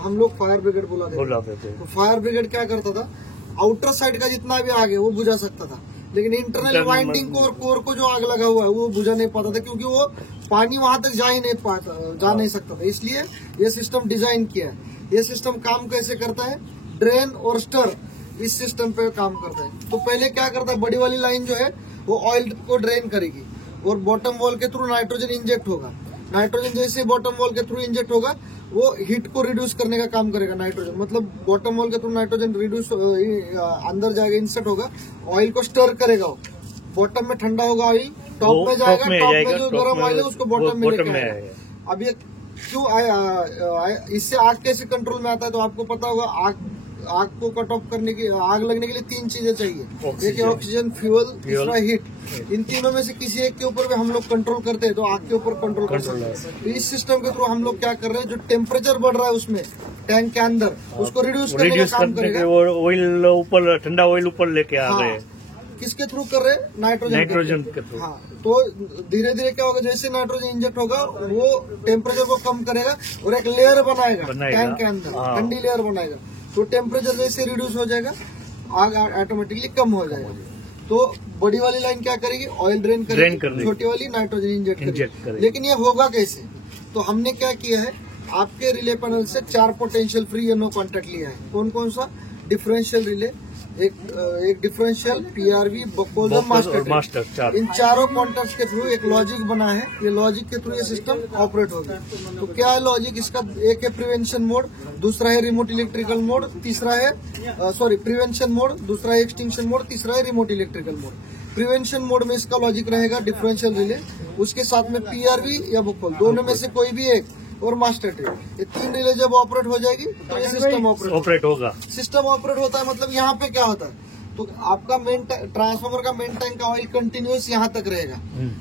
हम लोग fire brigade बुलाते थे। तो फायर ब्रिगेड क्या करता था, आउटर साइड का जितना भी आग है वो बुझा सकता था, लेकिन इंटरनल वाइंडिंग को और कोर को जो आग लगा हुआ है वो बुझा नहीं पाता था, क्योंकि वो पानी वहां तक जा नहीं सकता था। इसलिए ये सिस्टम डिजाइन किया है। ये सिस्टम काम कैसे करता है, ड्रेन और स्टर इस सिस्टम पे काम करता है। तो पहले क्या करता है, बड़ी वाली लाइन जो है वो ऑयल को ड्रेन करेगी और बॉटम वॉल के थ्रू नाइट्रोजन इंजेक्ट होगा। नाइट्रोजन जैसे बॉटम वॉल के थ्रू इंजेक्ट होगा वो हीट को रिड्यूस करने का काम करेगा। नाइट्रोजन मतलब बॉटम वॉल के थ्रू नाइट्रोजन रिड्यूस अंदर जाएगा, इंसर्ट होगा, ऑयल को स्टर करेगा। बॉटम में ठंडा होगा ऑयल, टॉप में जाएगा, टॉप में जो गर्म ऑयल है उसको बॉटम में लेके आएगा। अब ये क्यों आया, इससे आग कैसे कंट्रोल में आता है, तो आपको पता होगा आग को कट ऑफ करने की, आग लगने के लिए 3 चीजें चाहिए, एक है ऑक्सीजन, फ्यूल, तीसरा हीट। इन तीनों में से किसी एक के ऊपर भी हम लोग कंट्रोल करते हैं तो आग के ऊपर कंट्रोल कर सकते हैं। तो इस सिस्टम के थ्रू हम लोग क्या कर रहे हैं, जो टेम्परेचर बढ़ रहा है उसमें टैंक के अंदर, उसको रिड्यूस करने का काम करेगा। ऑयल ऊपर, ठंडा ऑयल ऊपर लेके आ रहे हैं। किसके थ्रू कर रहे हैं, नाइट्रोजन के थ्रू। हाँ, तो धीरे धीरे क्या होगा, जैसे नाइट्रोजन इंजेक्ट होगा वो टेम्परेचर को कम करेगा और एक लेयर बनाएगा टैंक के अंदर, ठंडी लेयर बनाएगा। तो टेम्परेचर जैसे रिड्यूस हो जाएगा, आग ऑटोमेटिकली कम हो जाएगा। तो बड़ी वाली लाइन क्या करेगी, ऑयल ड्रेन करेगी, छोटी वाली नाइट्रोजन इंजेक्ट करेगी। लेकिन ये होगा कैसे, तो हमने क्या किया है, आपके रिले पैनल से 4 पोटेंशियल फ्री या नो कॉन्टेक्ट लिया है। कौन कौन सा, डिफरेंशियल रिले, एक डिफरेंशियल, पीआरवी, बकोल, मास्टर। इन चारों कॉन्टेक्ट के थ्रू एक लॉजिक बना है। ये लॉजिक के थ्रू ये सिस्टम ऑपरेट होगा। तो क्या है लॉजिक इसका, एक है प्रिवेंशन मोड, दूसरा है रिमोट इलेक्ट्रिकल मोड, तीसरा है प्रिवेंशन मोड, दूसरा है एक्सटिंक्शन मोड, तीसरा है remote electrical mode. Prevention mode में इसका लॉजिक रहेगा डिफरेंशियल रिले, उसके साथ में पीआरवी या बकोल, दोनों में से कोई भी एक, और मास्टर ट्री। ये 3 रिले जब ऑपरेट हो जाएगी तो ये सिस्टम ऑपरेट होगा। सिस्टम ऑपरेट होता है मतलब यहाँ पे क्या होता है, तो आपका मेन ट्रांसफार्मर का मेन टैंक का ऑयल कंटिन्यूस यहाँ तक रहेगा।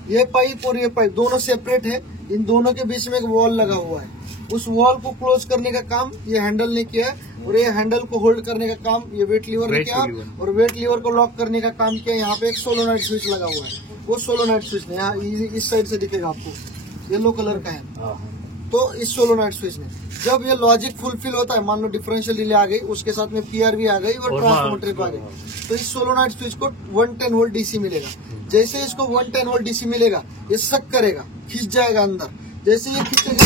ये पाइप और ये पाइप दोनों सेपरेट है, इन दोनों के बीच में एक वॉल लगा हुआ है। उस वॉल को क्लोज करने का काम ये हैंडल ने किया है, और ये हैंडल को होल्ड करने का काम ये वेट लीवर ने किया, और वेट लीवर को लॉक करने का काम किया। यहाँ पे एक सोलोनाइट स्विच लगा हुआ है, वो सोलोनाइट स्विच ने यहाँ इस साइड से दिखेगा आपको, येलो कलर का है। तो इस सोलोनाइट स्विच में जब ये लॉजिक फुलफिल होता है, मान लो डिफरेंशियल रिले आ गई, उसके साथ में पीआरवी आ गई और ट्रांसफार्मर ट्रिप आ गई, तो इस सोलोनाइट स्विच को 110 वोल्ट डीसी मिलेगा। जैसे इसको 110 वोल्ट डीसी मिलेगा, ये सक करेगा, खींच जाएगा अंदर। जैसे ये खींचेगा,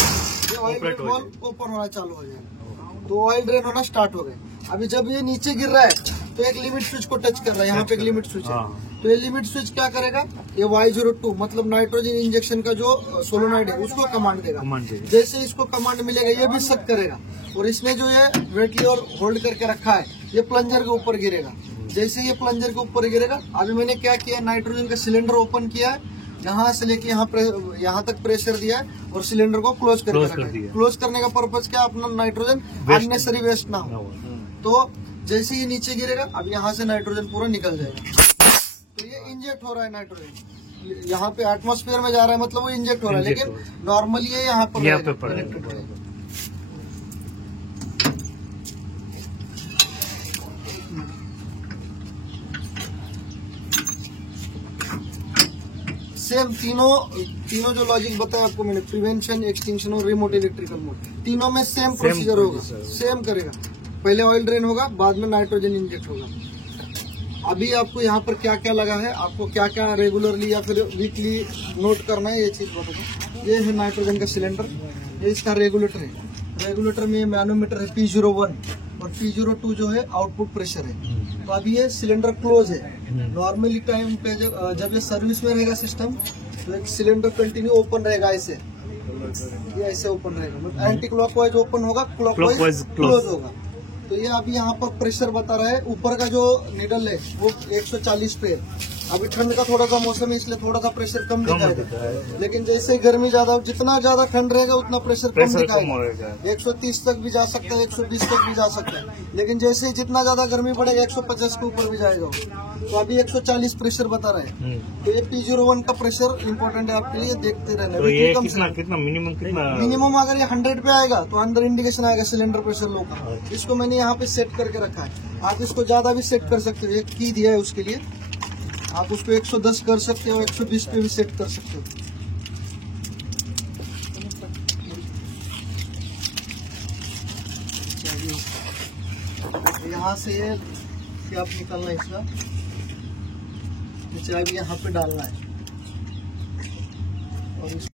ये ऑयल वॉल ओपन होना चालू हो जाएगा, तो ऑयल ड्रेन होना स्टार्ट हो गए। अभी जब ये नीचे गिर रहा है तो एक लिमिट स्विच को टच कर रहा है, यहाँ पे एक लिमिट स्विच है। तो ये लिमिट स्विच क्या करेगा, ये Y02 मतलब नाइट्रोजन इंजेक्शन का जो सोलोनाइड है उसको कमांड देगा। जैसे इसको कमांड मिलेगा ये भी सक करेगा, और इसने जो ये वेट लीवर होल्ड करके रखा है ये प्लंजर के ऊपर गिरेगा। जैसे ये प्लंजर के ऊपर गिरेगा, अभी मैंने क्या किया, नाइट्रोजन का सिलेंडर ओपन किया है, यहाँ से लेके यहाँ तक प्रेशर दिया है और सिलेंडर को क्लोज करके रखा है। क्लोज करने का पर्पज क्या, अपना नाइट्रोजन अननेसेसरी वेस्ट ना हो। तो जैसे ये नीचे गिरेगा, अब यहाँ से नाइट्रोजन पूरा निकल जाएगा। तो ये इंजेक्ट हो रहा है नाइट्रोजन, यहाँ पे एटमॉस्फेयर में जा रहा है, मतलब वो इंजेक्ट हो रहा है, लेकिन नॉर्मली ये यहाँ पर सेम तीनों जो लॉजिक बताया आपको मैंने, प्रिवेंशन, एक्सटिंक्शन और रिमोट इलेक्ट्रिकल मोड, तीनों में सेम प्रोसीजर होगा, सेम करेगा। पहले ऑयल ड्रेन होगा, बाद में नाइट्रोजन इंजेक्ट होगा। अभी आपको यहाँ पर क्या क्या लगा है, आपको क्या क्या रेगुलरली या फिर वीकली नोट करना है, ये चीज बताओ। ये है नाइट्रोजन का सिलेंडर, ये इसका रेगुलेटर है। रेगुलेटर में ये मैनोमीटर है P01 और P02 जो है आउटपुट प्रेशर है। तो अभी ये सिलेंडर क्लोज है। नॉर्मली टाइम पे जब ये सर्विस में रहेगा सिस्टम, तो एक सिलेंडर कंटिन्यू ओपन रहेगा, ऐसे ये ऐसे ओपन रहेगा, मतलब एंटी क्लॉकवाइज ओपन होगा, क्लॉकवाइज क्लोज होगा। तो ये अभी यहाँ पर प्रेशर बता रहा है, ऊपर का जो निडल है वो 140 पे है। अभी ठंड का थोड़ा सा मौसम है इसलिए थोड़ा सा प्रेशर कम दिखाएगा, लेकिन जैसे गर्मी ज्यादा, जितना ज्यादा ठंड रहेगा उतना प्रेशर कम दिखाएगा। 130 तक भी जा सकता है, 120 तक भी जा सकता है, लेकिन जैसे जितना ज्यादा गर्मी पड़ेगा 150 के ऊपर भी जाएगा। तो अभी 140 प्रेशर बता रहा है। तो ये P01 का प्रेशर इम्पोर्टेंट है आपके लिए, देखते रहना। तो ये कितना मिनिमम अगर ये 100 पे आएगा तो अंदर इंडिकेशन आएगा सिलेंडर प्रेशर लो का। इसको मैंने यहाँ पे सेट करके रखा है, आप इसको ज्यादा भी सेट कर सकते हो, एक की दिया है उसके लिए, आप उसको 110 कर सकते हो, 120 पे भी सेट कर सकते हो। यहाँ से ये कैप निकलना है इसका, चाबी यहाँ पे डालना है और